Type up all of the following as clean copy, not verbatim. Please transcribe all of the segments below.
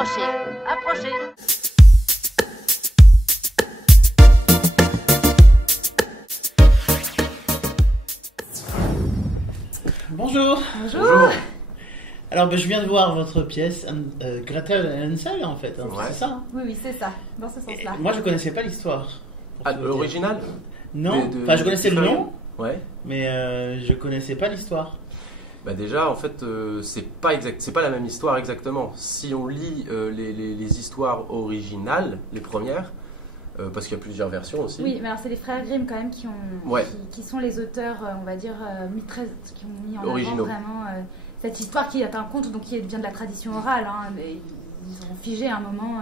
Approchez, approchez. Bonjour. Bonjour. Alors je viens de voir votre pièce, Gretel et Hansel en fait, Ouais. c'est ça hein? Oui, c'est ça, dans ce sens-là. Moi je connaissais pas l'histoire. Ah, l'original? Non, enfin je connaissais le nom, Ouais. mais je connaissais pas l'histoire. Bah déjà, en fait, c'est pas la même histoire exactement. Si on lit les histoires originales, les premières, parce qu'il y a plusieurs versions aussi. Oui, mais alors c'est les frères Grimm quand même qui ont, Ouais. qui sont les auteurs, on va dire, qui ont mis en Originaux. avant vraiment cette histoire qui est un conte, donc qui vient de la tradition orale. Hein, mais ils ont figé à un moment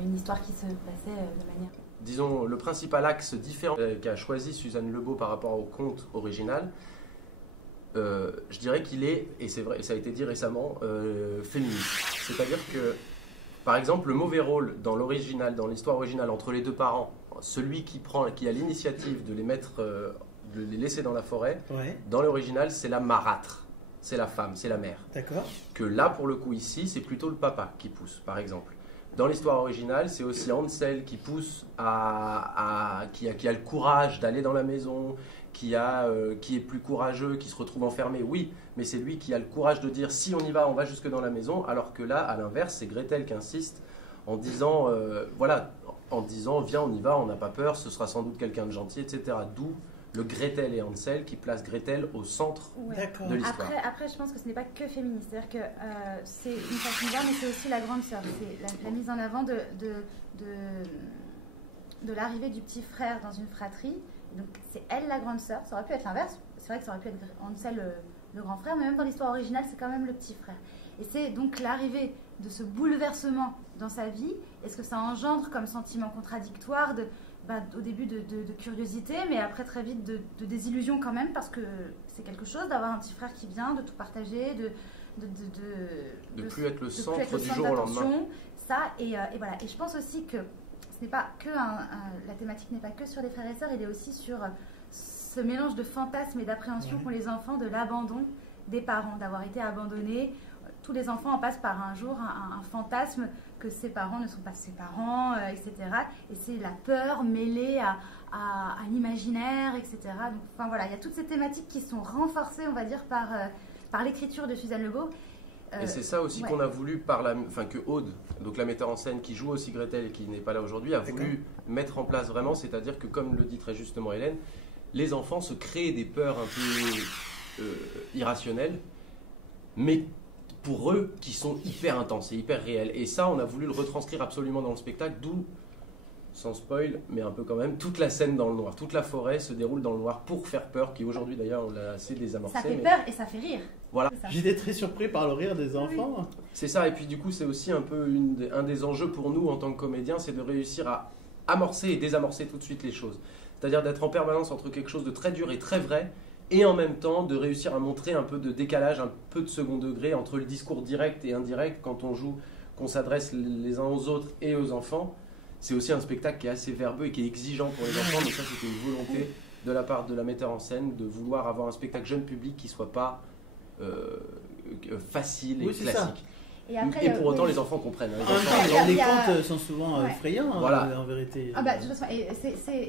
une histoire qui se passait de manière. Disons, le principal axe différent qu'a choisi Suzanne Lebeau par rapport au conte original, je dirais qu'il est, et c'est vrai, ça a été dit récemment, féministe. C'est-à-dire que, par exemple, le mauvais rôle dans l'original, dans l'histoire originale, entre les deux parents, celui qui a l'initiative de les mettre, de les laisser dans la forêt, Ouais, dans l'original, c'est la marâtre, c'est la femme, c'est la mère. d'accord. Que là, pour le coup, ici, c'est plutôt le papa qui pousse, par exemple. Dans l'histoire originale, c'est aussi Hansel qui pousse qui a le courage d'aller dans la maison, qui est plus courageux, qui se retrouve enfermé, oui, mais c'est lui qui a le courage de dire si on va jusque dans la maison, alors que là, à l'inverse, c'est Gretel qui insiste en disant, viens, on y va, on n'a pas peur, ce sera sans doute quelqu'un de gentil, etc. D'où le Gretel et Hansel qui place Gretel au centre Ouais. D'accord. de l'histoire. Après, je pense que ce n'est pas que féministe, c'est-à-dire que c'est une façon de voir, mais c'est aussi la grande sœur. C'est la mise en avant de l'arrivée du petit frère dans une fratrie. Donc c'est elle la grande sœur. Ça aurait pu être l'inverse. C'est vrai que ça aurait pu être Hansel le grand frère, mais même dans l'histoire originale, c'est quand même le petit frère. Et c'est donc l'arrivée de ce bouleversement dans sa vie. Et ce que ça engendre comme sentiment contradictoire au début de curiosité, mais après très vite de désillusion quand même, parce que c'est quelque chose d'avoir un petit frère qui vient, de tout partager, De plus être le de plus centre être le du centre jour au lendemain. d'attention. Ça, et voilà. Et je pense aussi que ce n'est pas que la thématique n'est pas que sur les frères et sœurs, il est aussi sur ce mélange de fantasmes et d'appréhension qu'ont les enfants de l'abandon des parents, d'avoir été abandonnés. Tous les enfants en passent par un jour un fantasme que ses parents ne sont pas ses parents, etc. Et c'est la peur mêlée à l'imaginaire, etc. Donc, enfin voilà, il y a toutes ces thématiques qui sont renforcées, on va dire, par l'écriture de Suzanne Lebeau. Et c'est ça aussi ouais. qu'on a voulu que Aude, donc la metteur en scène qui joue aussi Gretel et qui n'est pas là aujourd'hui, a voulu mettre en place vraiment, c'est-à-dire que comme le dit très justement Hélène, les enfants se créent des peurs un peu irrationnelles, mais pour eux qui sont hyper intenses et hyper réelles. Et ça, on a voulu le retranscrire absolument dans le spectacle, d'où, sans spoil, mais un peu quand même, toute la scène dans le noir, toute la forêt se déroule dans le noir pour faire peur, qui aujourd'hui d'ailleurs on l'a assez désamorcé. Ça fait mais peur et ça fait rire. Voilà. C'est ça. J'étais très surpris par le rire des enfants. C'est ça, et puis du coup, c'est aussi un peu un des enjeux pour nous en tant que comédiens, c'est de réussir à amorcer et désamorcer tout de suite les choses. C'est-à-dire d'être en permanence entre quelque chose de très dur et très vrai, et en même temps de réussir à montrer un peu de décalage, un peu de second degré entre le discours direct et indirect quand on joue, qu'on s'adresse les uns aux autres et aux enfants. C'est aussi un spectacle qui est assez verbeux et qui est exigeant pour les enfants, mais ça c'était une volonté de la part de la metteur en scène de vouloir avoir un spectacle jeune public qui soit pas facile et Oui, c'est ça. classique. Après, Et pour autant, oui. les enfants comprennent. hein. En même temps, Il y a- les il y a- contes sont souvent Ouais. effrayants Voilà. en vérité. Ah bah, de toute façon, et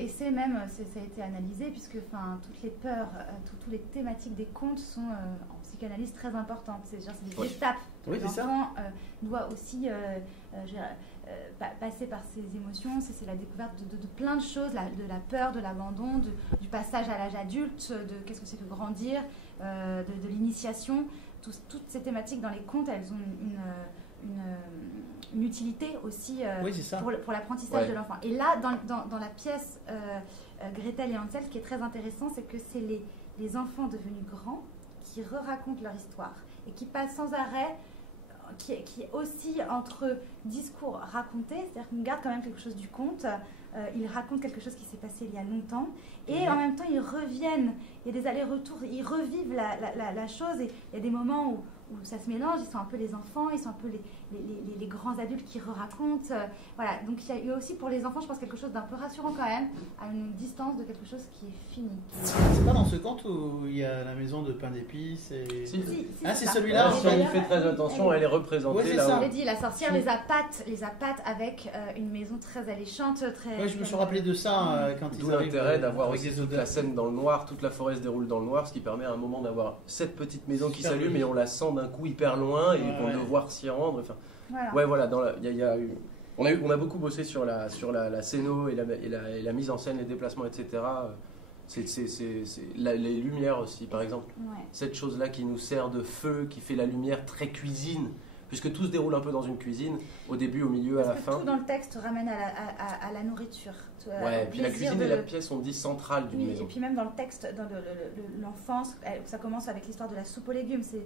c'est même, ça a été analysé, puisque toutes les peurs, toutes les thématiques des contes sont en psychanalyse très importantes. C'est des Ouais. étapes que Oui, c'est ça. l'enfant doit aussi passer par ses émotions. C'est la découverte de plein de choses, de la peur, de l'abandon, du passage à l'âge adulte, de qu'est-ce que c'est que grandir, de l'initiation. Toutes ces thématiques dans les contes, elles ont une utilité aussi Oui, c'est ça. pour l'apprentissage Ouais. de l'enfant. Et là, dans la pièce Gretel et Hansel, ce qui est très intéressant, c'est que c'est les enfants devenus grands qui racontent leur histoire et qui passent sans arrêt, qui est aussi entre discours racontés, c'est-à-dire qu'on garde quand même quelque chose du conte, ils racontent quelque chose qui s'est passé il y a longtemps, et en même temps ils reviennent, il y a des allers-retours, ils revivent la chose, et il y a des moments où ça se mélange, ils sont un peu les enfants, ils sont un peu les grands adultes qui racontent. Voilà, donc il y a aussi pour les enfants, je pense, quelque chose d'un peu rassurant quand même, à une distance de quelque chose qui est fini. C'est pas dans ce conte où il y a la maison de pain d'épices et... Si. Ah, c'est ça. celui-là. Si on y fait très attention, elle est représentée Ouais, c'est là. ça. Je l'ai dit, la sorcière les appâte avec une maison très alléchante, très... Ouais, je me suis rappelé de ça quand ils D'où arrivent l'intérêt d'avoir avec aussi des toute odeurs. la scène dans le noir, toute la forêt se déroule dans le noir, ce qui permet à un moment d'avoir cette petite maison qui Super s'allume joli. et on la sent d'un coup hyper loin et Ouais, on ouais. doit devoir s'y rendre. Enfin, Voilà. ouais, voilà, il y a eu... On a beaucoup bossé sur la scéno et la mise en scène, les déplacements, etc. Les lumières aussi, par exemple. Ouais. Cette chose-là qui nous sert de feu, qui fait la lumière très cuisine, puisque tout se déroule un peu dans une cuisine, au début, au milieu, à la Parce que fin. tout dans le texte ramène à la nourriture. Ouais, au puis la plaisir cuisine et de- la pièce, on dit centrale d'une Oui, maison. et puis même dans le texte, dans l'enfance, ça commence avec l'histoire de la soupe aux légumes. C'est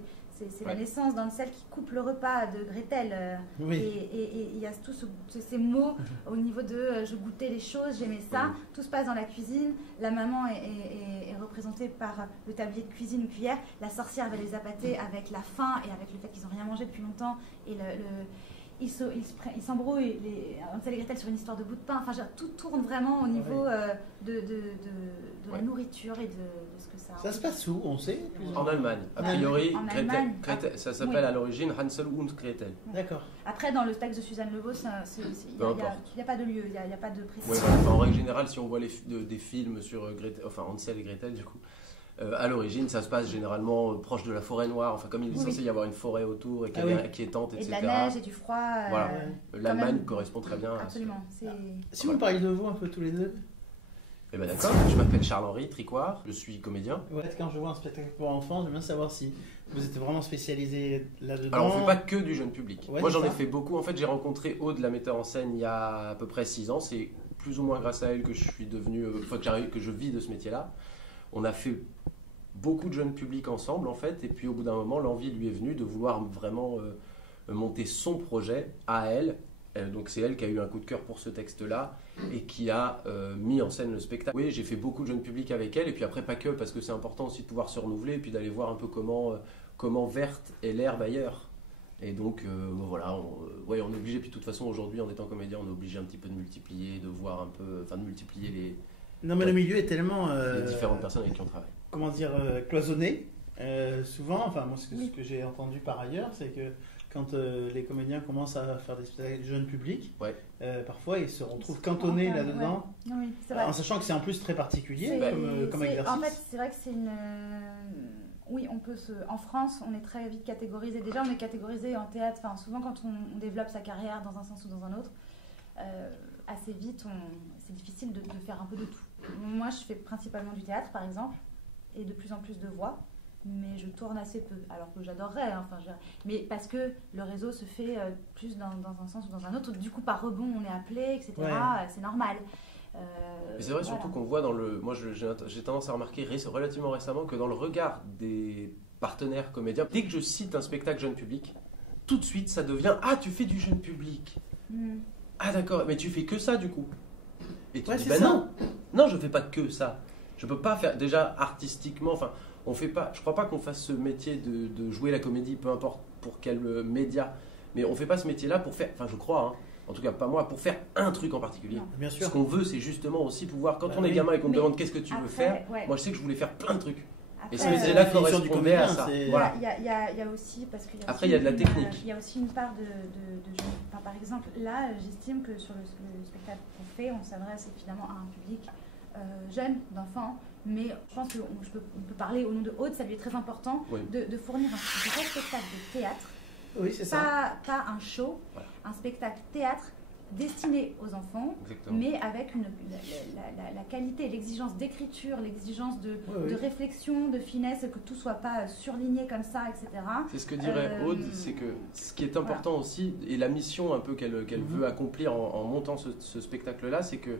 la Ouais. naissance dans le sel qui coupe le repas de Gretel. Oui. Et il y a tous ces mots au niveau de je goûtais les choses, j'aimais ça. Mhm. Tout se passe dans la cuisine. La maman est représentée par le tablier de cuisine, une cuillère. La sorcière va les appâter avec la faim et avec le fait qu'ils n'ont rien mangé depuis longtemps. Et ils s'embrouillent, Hansel et Gretel, sur une histoire de bout de pain. Enfin, tout tourne vraiment au niveau de la Ouais. nourriture et de ce que ça... Ça se passe où, on sait plus ou moins En Allemagne. A En priori, Allemagne. Ça s'appelle Oui. à l'origine Hansel und Gretel. D'accord. Après, dans le texte de Suzanne Le Vos, Peu importe. il n'y a pas de lieu, il n'y a pas de Ouais, précision. voilà. Enfin, en règle générale, si on voit des films sur Hansel et Gretel, du coup, à l'origine, ça se passe généralement proche de la forêt noire. Enfin, comme il est Oui. censé y avoir une forêt autour et Ah oui. qui est tente, Et de etc. la neige et du froid. Voilà. quand L'Allemagne même. correspond très bien à ça. Absolument. C'est... Si vous me parliez de vous un peu tous les deux. Eh ben d'accord, je m'appelle Charles-Henri Tricoire, je suis comédien. Ouais, quand je vois un spectacle pour enfants, j'aime bien savoir si vous êtes vraiment spécialisé là-dedans. Alors on fait pas que du jeune public. Ouais, Moi c'est j'en ai ça. fait beaucoup. En fait j'ai rencontré Aude, la metteur en scène, il y a à peu près 6 ans. C'est plus ou moins grâce à elle que je suis devenu, que je vis de ce métier-là. On a fait beaucoup de jeunes publics ensemble en fait. Et puis au bout d'un moment, l'envie lui est venue de vouloir vraiment monter son projet à elle. Donc c'est elle qui a eu un coup de cœur pour ce texte-là et qui a mis en scène le spectacle. Oui, j'ai fait beaucoup de jeunes publics avec elle et puis après pas que parce que c'est important aussi de pouvoir se renouveler et puis d'aller voir un peu comment verte est l'herbe ailleurs. Et donc voilà, on est obligé. Puis de toute façon aujourd'hui en étant comédien, on est obligé un petit peu de multiplier, de voir un peu, enfin de multiplier Non, mais le milieu est tellement. les différentes personnes avec qui on travaille. Comment dire, cloisonné. Souvent, enfin, moi, ce Oui. que j'ai entendu par ailleurs, c'est que quand les comédiens commencent à faire des spectacles jeunes publics, Ouais. parfois ils se retrouvent se cantonnés cantonnent, là-dedans, Non, oui, c'est vrai. en sachant que c'est en plus très particulier C'est- comme c'est- exercice. En fait, c'est vrai que c'est une. Oui, en France, on est très vite catégorisé. Déjà, on est catégorisé en théâtre. Enfin, souvent, quand on développe sa carrière dans un sens ou dans un autre, assez vite, c'est difficile de faire un peu de tout. Moi, je fais principalement du théâtre, par exemple, et de plus en plus de voix. Mais je tourne assez peu, alors que j'adorerais. Hein, mais parce que le réseau se fait plus dans un sens ou dans un autre. Du coup, par rebond, on est appelé, etc. Ouais. C'est normal. Mais c'est vrai surtout qu'on voit dans le... Moi j'ai tendance à remarquer relativement récemment que dans le regard des partenaires comédiens, dès que je cite un spectacle jeune public, tout de suite ça devient « Ah, tu fais du jeune public Mm. Ah d'accord, mais tu fais que ça du coup ?» Et tu Ouais, dis c'est « Ben ça. non, non je fais pas que ça. Je peux pas faire... Déjà artistiquement, enfin, on fait pas... Je crois pas qu'on fasse ce métier de jouer la comédie, peu importe pour quel média, mais on fait pas ce métier-là pour faire... Enfin je crois, hein, en tout cas pas moi, pour faire un truc en particulier. Non. Bien sûr. Ce qu'on veut, c'est justement aussi pouvoir, quand Bah on est oui. gamin et qu'on me Mais demande qu'est-ce que tu veux après, faire, ouais. moi je sais que je voulais faire plein de trucs. Après, Et ce métier-là la définition du correspondait à comédien, ça. c'est- Voilà. Il y a aussi, parce qu'il y a Après, aussi il y a de la une- technique. Il y a aussi une part de jeunes. Enfin, par exemple, là, j'estime que sur le spectacle qu'on fait, on s'adresse évidemment à un public jeune, d'enfants, mais je pense qu'on peut parler au nom de Aude, ça lui est très important Oui. de fournir un vrai spectacle de théâtre, Oui, c'est ça. pas un show, Voilà. un spectacle théâtre destiné aux enfants, Exactement. mais avec la qualité, l'exigence d'écriture, l'exigence de oui. réflexion, de finesse, que tout soit pas surligné comme ça, etc. C'est ce que dirait Aude, c'est que ce qui est important aussi, et la mission un peu qu'elle veut accomplir en montant ce spectacle-là, c'est que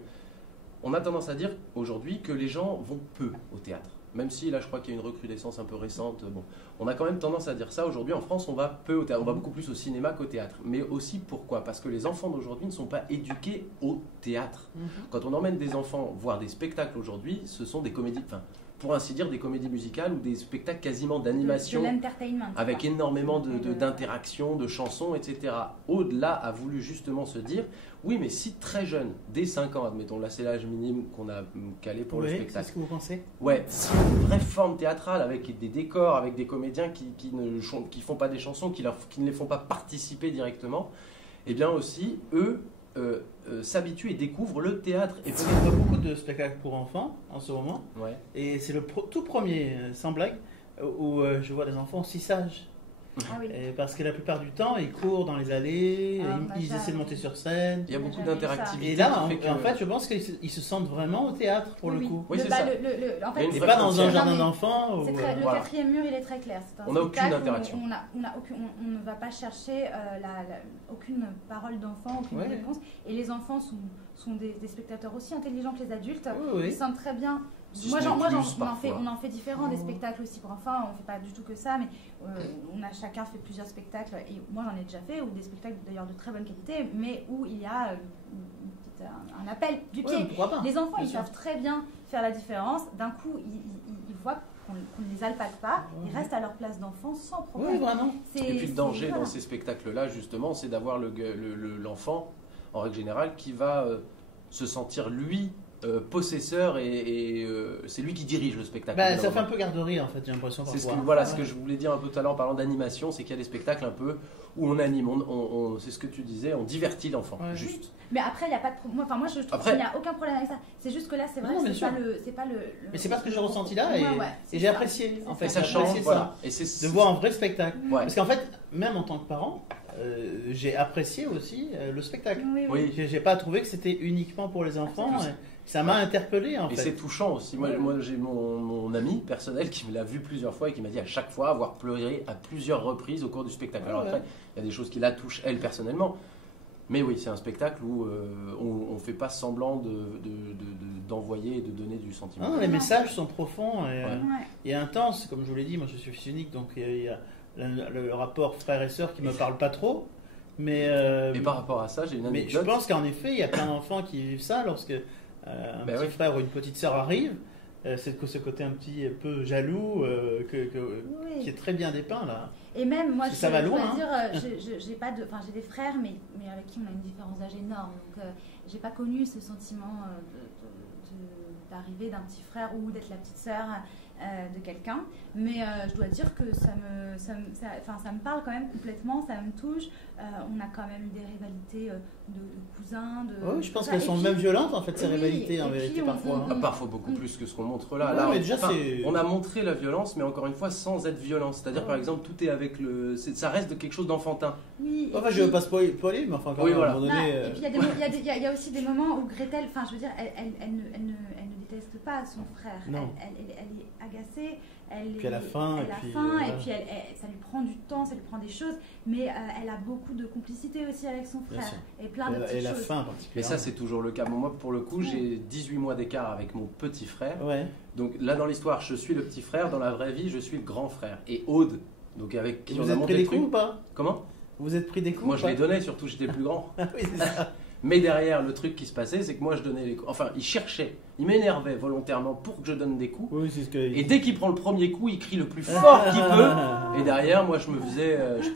on a tendance à dire aujourd'hui que les gens vont peu au théâtre. Même si là je crois qu'il y a une recrudescence un peu récente, bon, on a quand même tendance à dire ça. Aujourd'hui en France on va peu au théâtre, on va beaucoup plus au cinéma qu'au théâtre. Mais aussi pourquoi ? Parce que les enfants d'aujourd'hui ne sont pas éduqués au théâtre. Mhm. Quand on emmène des enfants voir des spectacles aujourd'hui, ce sont des comédies, enfin pour ainsi dire, des comédies musicales ou des spectacles quasiment de d'animation, l'entertainment. avec quoi. énormément d'interactions, de chansons, etc. Aude-là a voulu justement se dire, oui, mais si très jeune, dès 5 ans, admettons, là c'est l'âge minime qu'on a calé pour le Oui, c'est spectacle. ce que vous pensez? Ouais, si une vraie forme théâtrale avec des décors, avec des comédiens qui ne font pas des chansons, qui ne les font pas participer directement, eh bien aussi, eux s'habituent et découvrent le théâtre. Et Il y a beaucoup de spectacles pour enfants en ce moment. ouais. Et c'est le tout premier, sans blague, où je vois des enfants aussi sages. Ah oui. Et parce que la plupart du temps, ils courent dans les allées, Ah, ils essaient de monter sur scène. Il y a On a beaucoup jamais vu ça. d'interactivité. Et là, qui fait en que- fait, je pense qu'ils se sentent vraiment au théâtre pour le coup. Oui, c'est bah, ça. en Il y a fait, une Et vraie pas dans un frontière. jardin Non, mais d'enfants. c'est où, très- le Voilà. quatrième mur, il est très clair. C'est un On n'a spectacle aucune où interaction. on ne va pas chercher aucune parole d'enfant, aucune Ouais. réponse. Et les enfants sont des spectateurs aussi intelligents que les adultes. Oui, Ils oui. sentent très bien. Si Moi, ce n'est on plus, on en fait différents des Oh. spectacles aussi pour enfants. On ne fait pas du tout que ça, mais on a chacun fait plusieurs spectacles. Et moi, j'en ai déjà fait, ou des spectacles d'ailleurs de très bonne qualité, mais où il y a un appel du pied. Ouais, pourquoi pas? Les enfants, Bien ils sûr. savent très bien faire la différence. D'un coup, ils voient qu'on ne les alpague pas. Ouais. Ils restent à leur place d'enfant sans Oui, problème. vraiment. Et puis le danger voilà. dans ces spectacles-là, justement, c'est d'avoir l'enfant, en règle générale, qui va se sentir, lui, possesseur et c'est lui qui dirige le spectacle. Bah, Au bout ça d'un fait un moment. peu garderie en fait, j'ai l'impression C'est ce parfois. que, voilà, ce Ouais. que je voulais dire un peu tout à l'heure en parlant d'animation, c'est qu'il y a des spectacles un peu où on anime, c'est ce que tu disais, on divertit l'enfant, Ouais. juste. Mais après, il n'y a pas de problème. Moi, je trouve Après- qu'il n'y a aucun problème avec ça. C'est juste que là, c'est vrai Non, que bien c'est sûr. pas le. Mais c'est pas ce que j'ai ressenti là et, Ouais, et j'ai apprécié en fait. Et ça j'ai change, apprécié voilà. Et ça, c'est de voir un vrai spectacle. Ouais. Parce qu'en fait, même en tant que parent, j'ai apprécié aussi le spectacle. Oui, Oui. J'ai pas trouvé que c'était uniquement pour les enfants. Absolument. Et ça m'a interpellé en Et fait. c'est touchant aussi. Moi, Ouais. moi j'ai mon ami personnel qui me l'a vu plusieurs fois et qui m'a dit à chaque fois avoir pleuré à plusieurs reprises au cours du spectacle. Alors Ouais. après, il y a des choses qui la touchent elle personnellement. Mais oui, c'est un spectacle où on ne fait pas semblant d'envoyer et de donner du sentiment. Non, les messages sont profonds Ouais. et intenses. Comme je vous l'ai dit, moi je suis fils unique, donc il y a le rapport frère et sœur qui me parle pas trop. Mais, Et par rapport à ça, j'ai une mais je anecdote. pense qu'en effet, il y a plein d'enfants qui vivent ça lorsque un Ben petit oui. frère ou une petite sœur arrive. C'est ce côté un petit peu jaloux qui Oui. est très bien dépeint là. Et même moi, Ça va loin, dois hein. dire, j'ai pas de, enfin j'ai des frères, mais avec qui on a une différence d'âge énorme. Donc j'ai pas connu ce sentiment d'arriver d'un petit frère ou d'être la petite sœur de quelqu'un. Mais je dois dire que ça me parle quand même complètement, ça me touche. On a quand même eu des rivalités de cousins. Oui, je pense tout ça. qu'elles Et sont puis- même violentes en fait ces oui, rivalités en et puis vérité on- parfois. Ah, parfois beaucoup plus que ce qu'on montre là. Ouais, Là, mais déjà, enfin, c'est- on a montré la violence, mais encore une fois sans être violent. C'est-à-dire Ouais. par exemple, tout est avec ça reste de quelque chose d'enfantin. Oui, et Enfin, je puis- veux pas spoiler, mais enfin quand Oui, même, voilà. à un moment Bah, donné. et puis il y a aussi des moments où Gretel, enfin je veux dire, elle ne déteste pas son frère. Non. Elle est agacée, Puis elle a faim, elle et a puis, faim, voilà. et puis ça lui prend du temps, ça lui prend des choses, mais elle a beaucoup de complicité aussi avec son Bien frère. sûr. Et plein de Et petites la choses. faim particulièrement. Mais ça, c'est toujours le cas. Bon, moi, pour le coup, j'ai 18 mois d'écart avec mon petit frère. Ouais. Donc là, dans l'histoire, je suis le petit frère. Dans la vraie vie, je suis le grand frère. Et Aude, donc avec qui Vous on a êtes monté pris le des coups truc. ou pas Comment? Vous êtes pris des coups Moi, ou je pas les donnais, surtout j'étais le plus grand. Ah oui, c'est ça. Mais derrière, le truc qui se passait, c'est que moi, je donnais les coups. Enfin, il cherchait, il m'énervait volontairement pour que je donne des coups. Oui, c'est ce que. Et dès qu'il prend le premier coup, il crie le plus fort qu'il peut. Et derrière, moi, je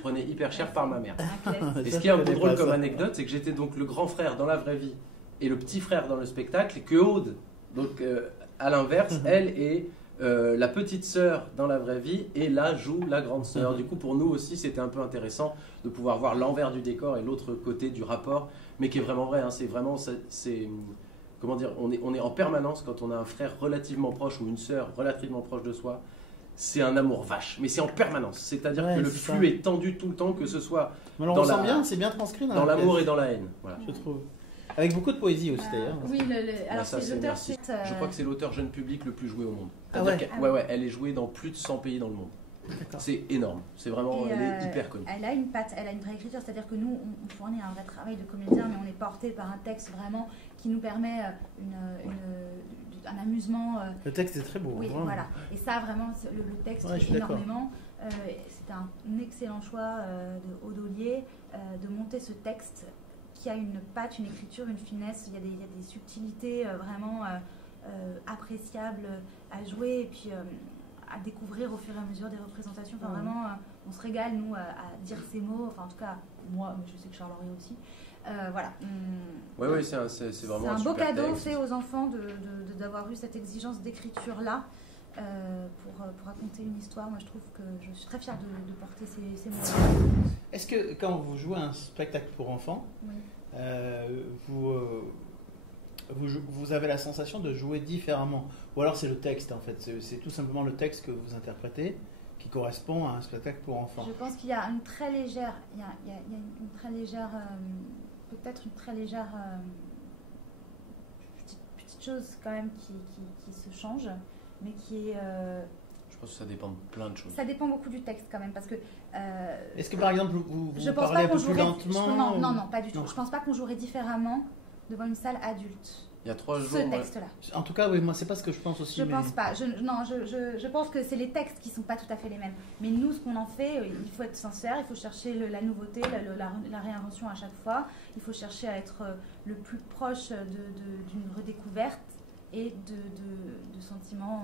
prenais hyper cher par ma mère. Un classique. Et Ça, ce qui est un je peu connais drôle pas, comme ça. anecdote, c'est que j'étais donc le grand frère dans la vraie vie et le petit frère dans le spectacle, et que Aude, donc à l'inverse, elle est la petite sœur dans la vraie vie, et là joue la grande sœur. Du coup, pour nous aussi, c'était un peu intéressant de pouvoir voir l'envers du décor et l'autre côté du rapport, mais qui est vraiment vrai. Hein, c'est vraiment, comment dire, on est en permanence quand on a un frère relativement proche ou une sœur relativement proche de soi. C'est un amour vache, mais c'est en permanence. C'est-à-dire Ouais, que le c'est flux ça. est tendu tout le temps, que ce soit Mais on le dans ressent la- bien, c'est bien transcrit dans la l'amour pièce, et dans la haine. Voilà. je trouve. Avec beaucoup de poésie aussi Bah, d'ailleurs. Oui, alors ça, c'est c'est l'auteur, merci. c'est, Je crois que c'est l'auteur jeune public le plus joué au monde. Ah C'est-à-dire ouais. qu'elle- ouais, elle est jouée dans plus de 100 pays dans le monde. D'accord. C'est énorme. C'est vraiment, Et, elle est hyper connue. Elle a une patte, elle a une vraie écriture, c'est-à-dire que nous, on fournit un vrai travail de comédien, mais on est porté par un texte vraiment qui nous permet un amusement. Le texte est très beau. Oui, vraiment. voilà. Et ça, vraiment, le texte Ouais, je suis d'accord. énormément. C'est un excellent choix de Odolier de monter ce texte qui a une patte, une écriture, une finesse. Il y a des subtilités vraiment appréciable à jouer et puis à découvrir au fur et à mesure des représentations. Enfin, vraiment, on se régale, nous, à dire ces mots. Enfin, en tout cas, moi, mais je sais que Charles-Henri aussi. Voilà. Oui, c'est vraiment un beau super cadeau texte. fait aux enfants d'avoir eu cette exigence d'écriture-là pour raconter une histoire. Moi, je trouve que je suis très fière de porter ces mots. Est-ce que quand vous jouez un spectacle pour enfants, Oui. vous avez la sensation de jouer différemment? Ou alors c'est le texte en fait, c'est tout simplement le texte que vous interprétez qui correspond à un spectacle pour enfants? Je pense qu'il y a une très légère, une très légère, peut-être une très légère petite chose quand même qui se change, mais qui est... Je pense que ça dépend de plein de choses. Ça dépend beaucoup du texte quand même, parce que... Est-ce que par exemple vous je pense parlez pas un qu'on peu plus jouerait... lentement? Non, pas du tout. Non. Je pense pas qu'on jouerait différemment devant une salle adulte. Il y a 3 jours. Ce texte-là. En tout cas, oui, moi c'est pas ce que je pense aussi. Je pense pas. Je pense que c'est les textes qui sont pas tout à fait les mêmes. Mais nous, ce qu'on en fait, il faut être sincère, il faut chercher la nouveauté, la réinvention à chaque fois. Il faut chercher à être le plus proche d'une redécouverte et de sentiments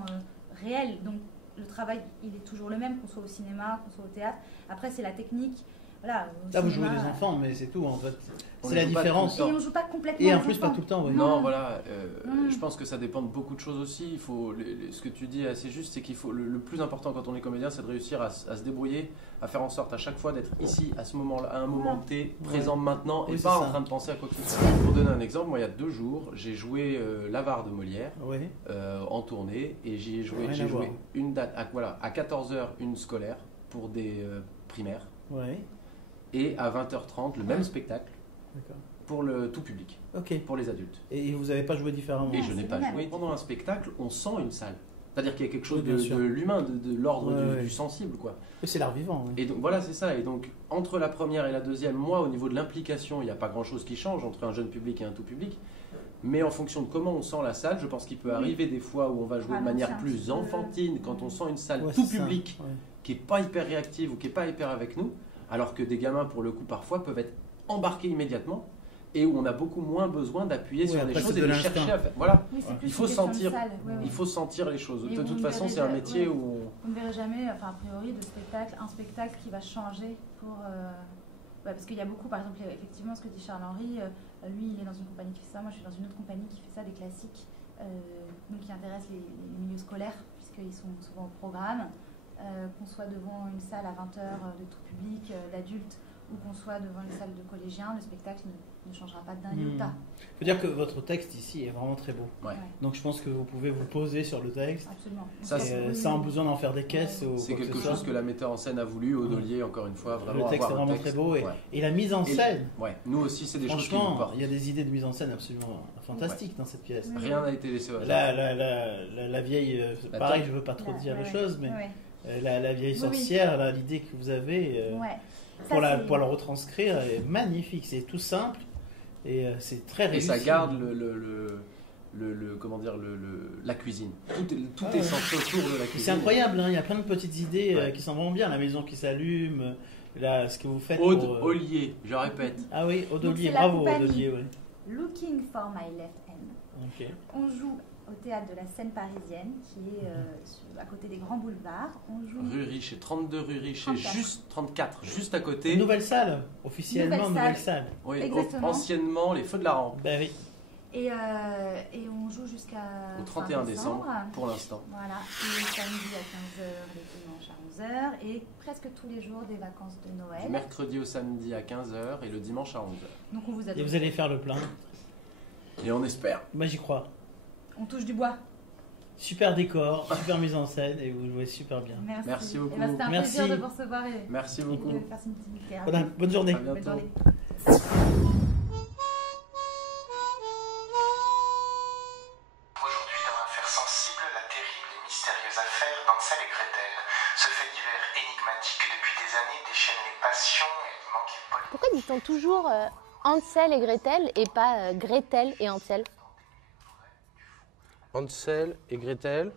réels. Donc le travail, il est toujours le même, qu'on soit au cinéma, qu'on soit au théâtre. Après, c'est la technique. Voilà, Là, vous jouez des enfants, mais c'est tout en fait. On C'est les la joue pas différence. tout le Et temps. on joue pas complètement. Et en aux plus, pas enfants. tout le temps, oui. Non, voilà. Mm. Je pense que ça dépend de beaucoup de choses aussi. Il faut, ce que tu dis est assez juste, c'est qu'il faut le plus important quand on est comédien, c'est de réussir à se débrouiller, à faire en sorte à chaque fois d'être ici, à ce moment-là, à un moment T, présent maintenant, Oui, et c'est pas ça. en train de penser à quoi que ce soit. Pour donner un exemple, moi, il y a 2 jours, j'ai joué l'Avare de Molière Oui. en tournée, et j'y ai joué, Rien j'ai à voir. joué une date, à 14h, une scolaire pour des primaires, Oui. et à 20h30, le même spectacle D'accord. pour le tout public, Ok. pour les adultes. Et vous n'avez pas joué différemment? Et Non, je n'ai c'est pas le même. joué. Pendant un spectacle, on sent une salle. C'est-à-dire qu'il y a quelque chose Oui, bien de sûr. l'humain, de l'ordre Ouais. du sensible, quoi. Oui, c'est l'art vivant. Oui. Et donc voilà, c'est ça. Et donc entre la première et la deuxième, moi, au niveau de l'implication, il n'y a pas grand-chose qui change entre un jeune public et un tout public. Mais en fonction de comment on sent la salle, je pense qu'il peut arriver des fois où on va jouer de Ralentir manière un plus petit peu. enfantine, quand on sent une salle Ouais, tout c'est ça. public Ouais. qui n'est pas hyper réactive ou qui n'est pas hyper avec nous, alors que des gamins, pour le coup, parfois, peuvent être embarqués immédiatement et où on a beaucoup moins besoin d'appuyer Oui, sur après, des c'est choses et de de l'instinct. chercher à faire. Voilà, Oui, c'est plus il faut une question de sentir. salle. Oui, oui. il faut sentir les choses. Et De on toute ne façon, verrait c'est un ja- métier ouais. où On ne verrait jamais, enfin a priori, un spectacle qui va changer pour... parce qu'il y a beaucoup, par exemple, effectivement, ce que dit Charles-Henri, lui, il est dans une compagnie qui fait ça, moi je suis dans une autre compagnie qui fait ça, des classiques, donc qui intéressent les milieux scolaires, puisqu'ils sont souvent au programme, qu'on soit devant une salle à 20h de tout public, d'adultes, ou qu'on soit devant une salle de collégiens, le spectacle ne changera pas d'un iota. Il faut dire que votre texte ici est vraiment très beau. Ouais. Donc je pense que vous pouvez vous poser sur le texte Absolument. Ça, et, c'est- sans besoin d'en faire des caisses ou c'est quoi que quelque ce soit. chose que la metteur en scène a voulu, Odolier, encore une fois, vraiment Le texte est avoir un vraiment texte. très beau et, Ouais. et la mise en Et- scène. Ouais, nous aussi, c'est des choses qui nous Franchement, portent. il y a des idées de mise en scène absolument fantastiques dans cette pièce. Oui. Rien n'a été laissé au hasard. La vieille, La pareil, tante. je veux pas trop Ouais, dire ouais, les choses, mais ouais. la vieille Oui, sorcière, là, l'idée que vous avez Ouais. pour, Ça, c'est- pour la retranscrire est magnifique. C'est tout simple et c'est très Et réussi. ça garde comment dire, la cuisine. Tout est centré autour de la cuisine. C'est incroyable, hein, il y a plein de petites idées Ouais. qui s'en vont bien. La maison qui s'allume, là, ce que vous faites. Aude, pour, Ollier, je répète. Ah oui, Donc, Odolier, c'est la bravo compagnie. Odolier. Oui. Looking for my left hand. Ok. On joue au théâtre de la Seine parisienne, qui est à côté des grands boulevards. On joue Rue Richer, 32 rue Richer, 34. juste 34, juste à côté. Une nouvelle salle, officiellement Nouvelle nouvelle salle. salle. Oui, Exactement. anciennement, les Feux de la Rampe, Ben oui. et on joue jusqu'à au fin 31 décembre, pour l'instant. Voilà, et le samedi à 15h, les dimanches à 11h, et presque tous les jours des vacances de Du Noël. mercredi au samedi à 15h et le dimanche à 11h. Donc on vous Et attend. vous allez faire le plein. Et on espère. Moi j'y crois. On touche du bois. Super décor, super mise en scène et vous jouez super bien. Merci. Merci beaucoup. Eh ben, c'était un Merci. plaisir de vous recevoir et Merci et beaucoup. de faire cette intimité. Bonne journée. À Bonne bientôt. journée. Aujourd'hui, dans Affaires sensibles, la terrible et mystérieuse affaire d'Hansel et Gretel. Ce fait divers énigmatique depuis des années déchaîne les passions et alimente les polémiques. Pourquoi dit-on toujours Hansel et Gretel et pas Gretel et Hansel? Hansel et Gretel.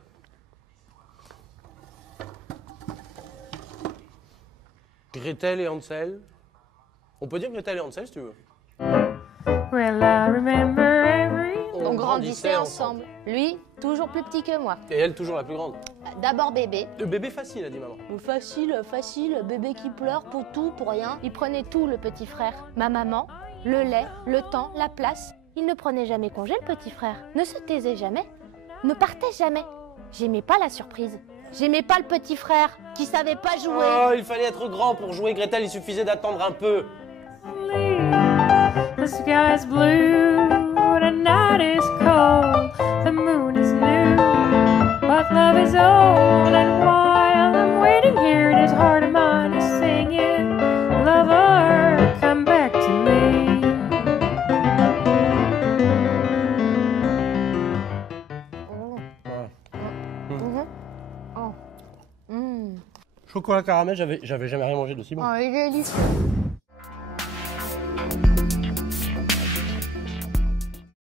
Gretel et Hansel. On peut dire Gretel et Hansel si tu veux. Well, I remember every Donc grandissaient ensemble. Lui, toujours plus petit que moi. Et elle, toujours la plus grande. D'abord bébé. Le bébé facile, a dit maman. Facile, bébé qui pleure pour tout, pour rien. Il prenait tout, le petit frère. Ma maman, le lait, le temps, la place. Il ne prenait jamais congé, le petit frère. Ne se taisait jamais. Ne partait jamais. J'aimais pas la surprise. J'aimais pas le petit frère qui savait pas jouer. Oh, il fallait être grand pour jouer, Gretel, il suffisait d'attendre un peu. The sky's blue, the night is cold, the moon is new, but love is old, and while I'm waiting here, this heart of mine is singing, lover, come back to me. Chocolat caramel, j'avais jamais rien mangé d'aussi bon. Oh, il est délicieux.